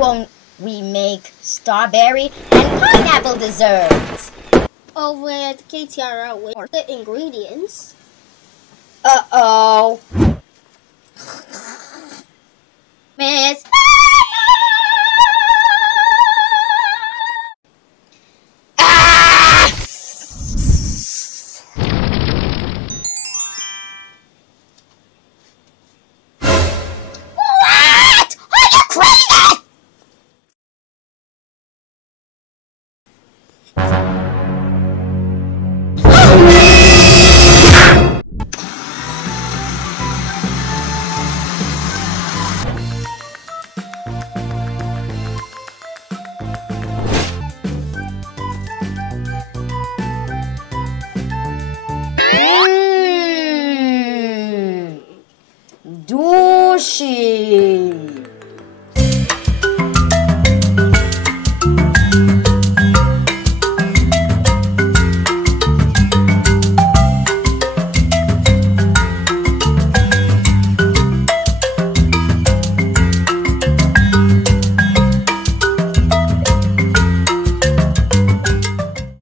won't we make strawberry and pineapple dessert? Oh, wait, Tiara, where are the ingredients? Uh-oh. Miss